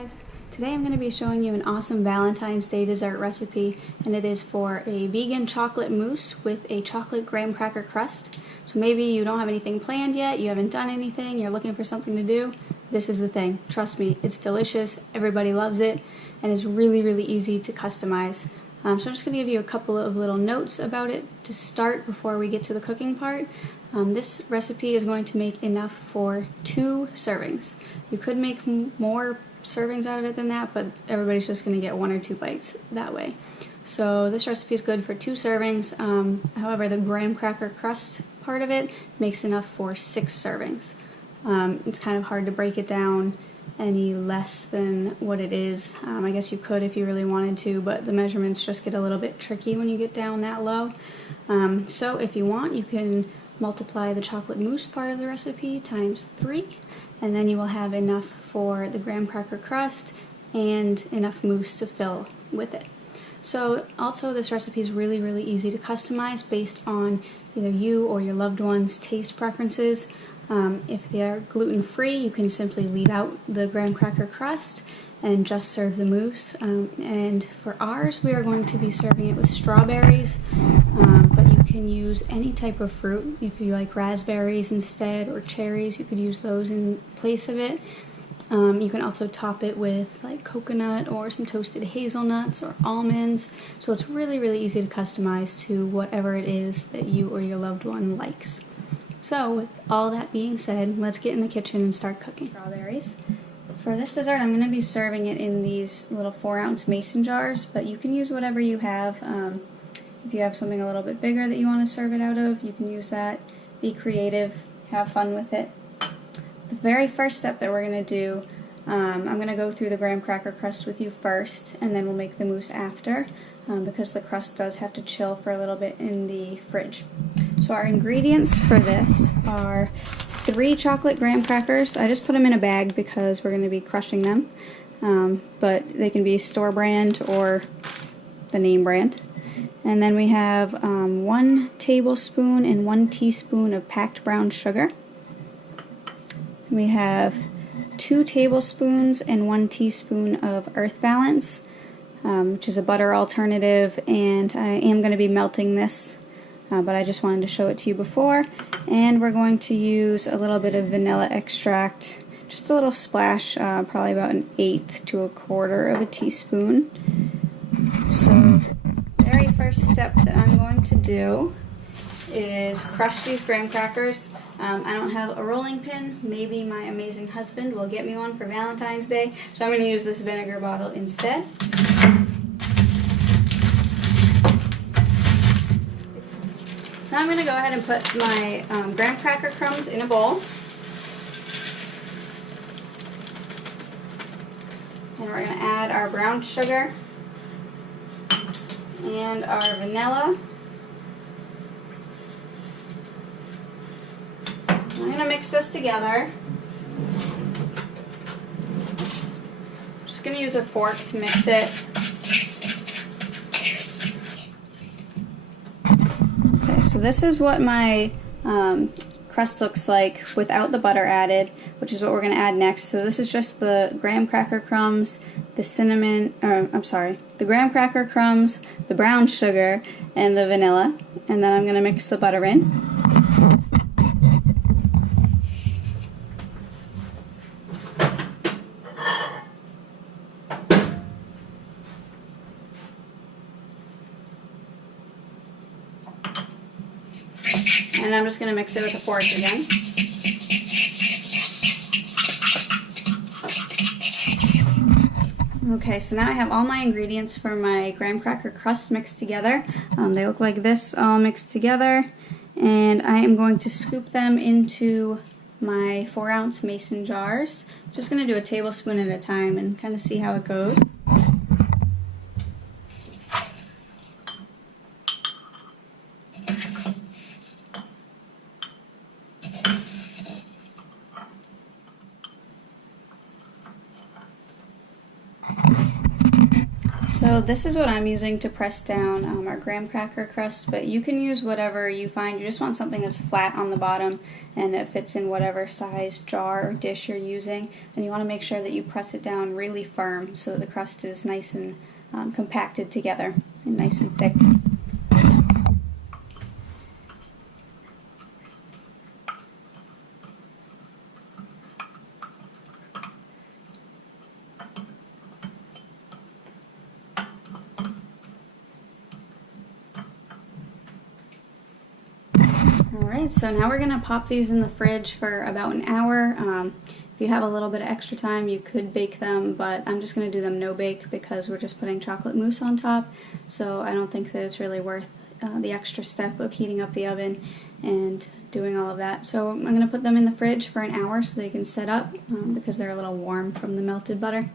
guys! Today I'm going to be showing you an awesome Valentine's Day dessert recipe, and it is for a vegan chocolate mousse with a chocolate graham cracker crust. So maybe you don't have anything planned yet, you haven't done anything, you're looking for something to do. This is the thing. Trust me, it's delicious, everybody loves it, and it's really easy to customize. So I'm just going to give you a couple of little notes about it to start before we get to the cooking part. This recipe is going to make enough for 2 servings. You could make more servings out of it than that, but everybody's just going to get 1 or 2 bites that way. So this recipe is good for 2 servings. However, the graham cracker crust part of it makes enough for 6 servings. It's kind of hard to break it down any less than what it is. I guess you could if you really wanted to, but the measurements just get a little bit tricky when you get down that low. So if you want, you can multiply the chocolate mousse part of the recipe times 3, and then you will have enough for the graham cracker crust and enough mousse to fill with it. So also this recipe is really easy to customize based on either you or your loved one's taste preferences. If they're gluten-free, you can simply leave out the graham cracker crust and just serve the mousse. And for ours, we are going to be serving it with strawberries, but you can use any type of fruit. If you like raspberries instead or cherries, you could use those in place of it. You can also top it with like coconut or some toasted hazelnuts or almonds. So it's really easy to customize to whatever it is that you or your loved one likes. So with all that being said, let's get in the kitchen and start cooking. Strawberries. For this dessert, I'm going to be serving it in these little 4-ounce mason jars, but you can use whatever you have. If you have something a little bit bigger that you want to serve it out of, you can use that. Be creative, have fun with it. The very first step that we're going to do, I'm going to go through the graham cracker crust with you first, and then we'll make the mousse after, because the crust does have to chill for a little bit in the fridge. So our ingredients for this are 3 chocolate graham crackers. I just put them in a bag because we're going to be crushing them, but they can be store brand or the name brand. And then we have 1 tablespoon and 1 teaspoon of packed brown sugar. We have 2 tablespoons and 1 teaspoon of Earth Balance, which is a butter alternative, and I am going to be melting this, but I just wanted to show it to you before. And we're going to use a little bit of vanilla extract, just a little splash, probably about 1/8 to 1/4 of a teaspoon. So the very first step that I'm going to do is crush these graham crackers. I don't have a rolling pin. Maybe my amazing husband will get me one for Valentine's Day, so I'm going to use this vinegar bottle instead. So now I'm going to go ahead and put my graham cracker crumbs in a bowl. And we're going to add our brown sugar and our vanilla. I'm going to mix this together. I'm just going to use a fork to mix it. Okay, so this is what my crust looks like without the butter added, which is what we're going to add next. So this is just the graham cracker crumbs, the the graham cracker crumbs, the brown sugar, and the vanilla. And then I'm going to mix the butter in. And I'm just going to mix it with a fork again. Okay, so now I have all my ingredients for my graham cracker crust mixed together. They look like this, all mixed together. And I am going to scoop them into my 4-ounce mason jars. Just going to do a tablespoon at a time and kind of see how it goes. So this is what I'm using to press down our graham cracker crust, but you can use whatever you find. You just want something that's flat on the bottom and that fits in whatever size jar or dish you're using. And you want to make sure that you press it down really firm so that the crust is nice and compacted together and nice and thick. Alright, so now we're going to pop these in the fridge for about an hour. If you have a little bit of extra time, you could bake them, but I'm just going to do them no bake because we're just putting chocolate mousse on top, so I don't think that it's really worth the extra step of heating up the oven and doing all of that. So I'm going to put them in the fridge for an hour so they can set up because they're a little warm from the melted butter.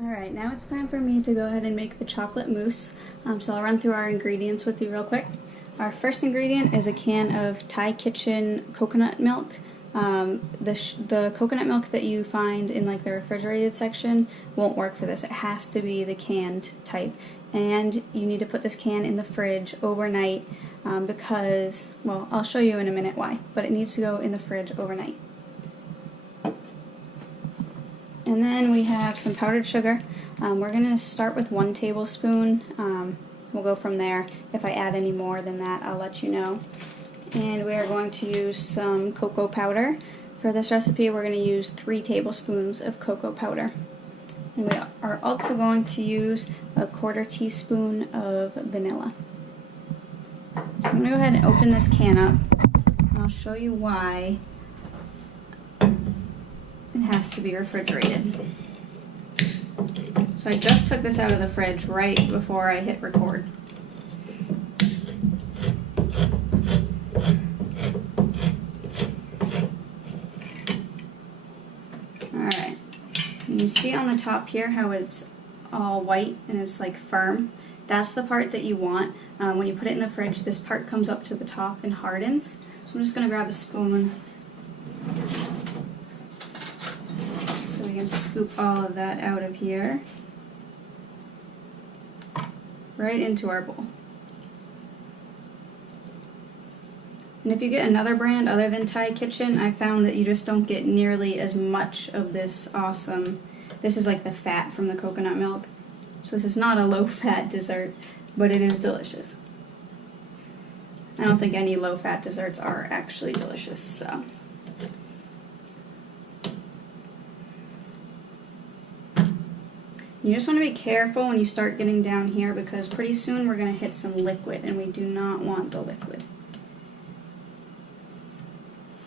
Alright, now it's time for me to go ahead and make the chocolate mousse. So I'll run through our ingredients with you real quick. Our first ingredient is a can of Thai Kitchen coconut milk. The coconut milk that you find in like the refrigerated section won't work for this. It has to be the canned type. And you need to put this can in the fridge overnight because, well, I'll show you in a minute why, but it needs to go in the fridge overnight. And then we have some powdered sugar. We're going to start with 1 tablespoon. We'll go from there. If I add any more than that, I'll let you know. And we are going to use some cocoa powder. For this recipe, we're going to use 3 tablespoons of cocoa powder. And we are also going to use a 1/4 teaspoon of vanilla. So I'm going to go ahead and open this can up, and I'll show you why it has to be refrigerated. So I just took this out of the fridge right before I hit record. Alright, you see on the top here how it's all white and it's like firm? That's the part that you want. When you put it in the fridge, this part comes up to the top and hardens. So I'm just going to grab a spoon so we can scoop all of that out of here. Right into our bowl. And if you get another brand other than Thai Kitchen, I found that you just don't get nearly as much of this awesome, this is like the fat from the coconut milk. So this is not a low-fat dessert, but it is delicious. I don't think any low-fat desserts are actually delicious, so. You just want to be careful when you start getting down here because pretty soon we're going to hit some liquid and we do not want the liquid.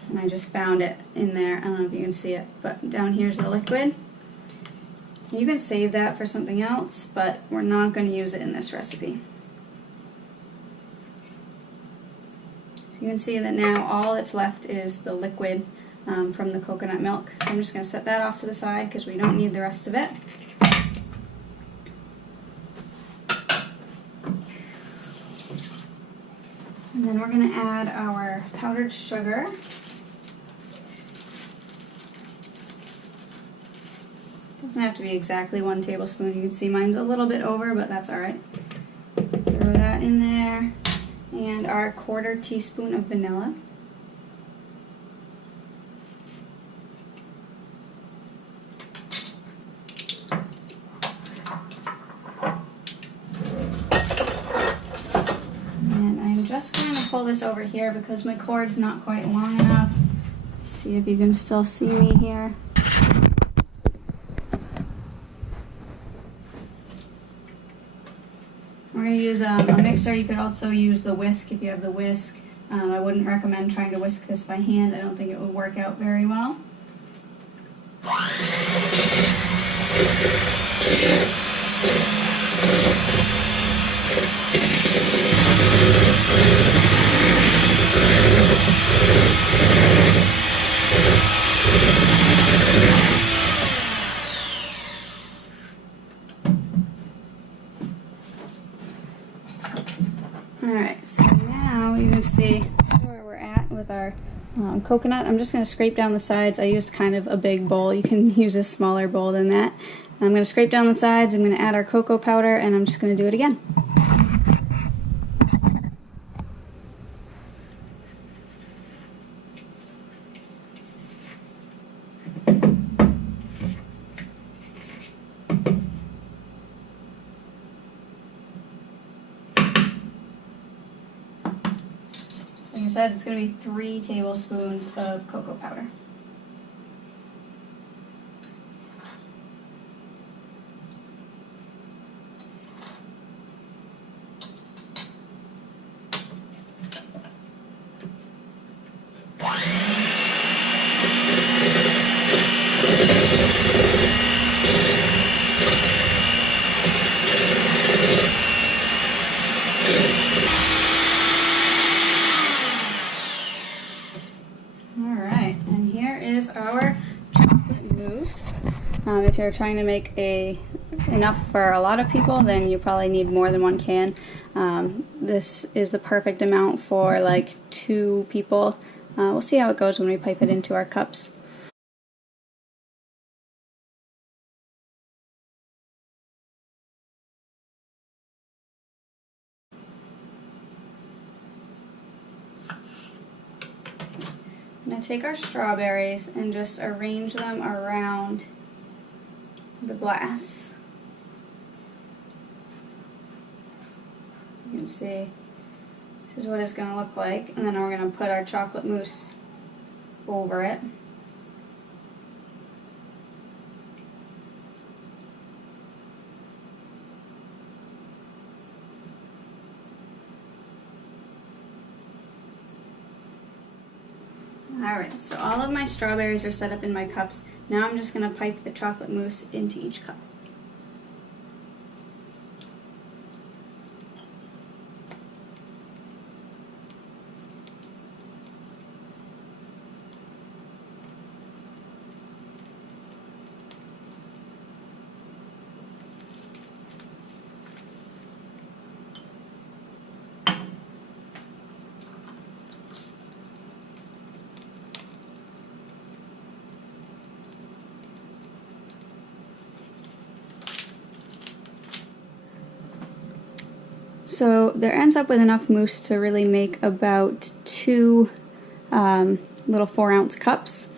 And I just found it in there. I don't know if you can see it, but down here's the liquid. You can save that for something else, but we're not going to use it in this recipe. So you can see that now all that's left is the liquid from the coconut milk. So I'm just going to set that off to the side because we don't need the rest of it. And then we're going to add our powdered sugar. Doesn't have to be exactly 1 tablespoon. You can see mine's a little bit over, but that's alright. Throw that in there. And our 1/4 teaspoon of vanilla. Just going to pull this over here because my cord's not quite long enough. See if you can still see me here. We're going to use a mixer. You could also use the whisk if you have the whisk. I wouldn't recommend trying to whisk this by hand. I don't think it would work out very well. Alright, so now you can see where we're at with our coconut. I'm just going to scrape down the sides. I used kind of a big bowl. You can use a smaller bowl than that. I'm going to scrape down the sides, I'm going to add our cocoa powder, and I'm just going to do it again. Like I said, it's going to be 3 tablespoons of cocoa powder. Our chocolate mousse. If you're trying to make enough for a lot of people, then you probably need more than 1 can. This is the perfect amount for like 2 people. We'll see how it goes when we pipe it into our cups. I'm going to take our strawberries and just arrange them around the glass. You can see this is what it's going to look like, and then we're going to put our chocolate mousse over it. Alright, so all of my strawberries are set up in my cups. Now I'm just going to pipe the chocolate mousse into each cup. So there ends up with enough mousse to really make about 2 little 4-ounce cups.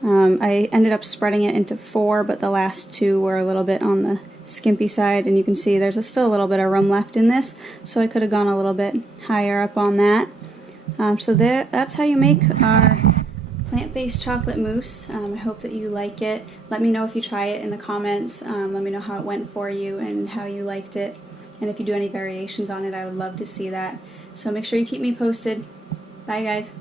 I ended up spreading it into 4, but the last 2 were a little bit on the skimpy side, and you can see there's still a little bit of rum left in this, so I could have gone a little bit higher up on that. So that's how you make our plant-based chocolate mousse. I hope that you like it. Let me know if you try it in the comments. Let me know how it went for you and how you liked it. And if you do any variations on it, I would love to see that. So make sure you keep me posted. Bye, guys.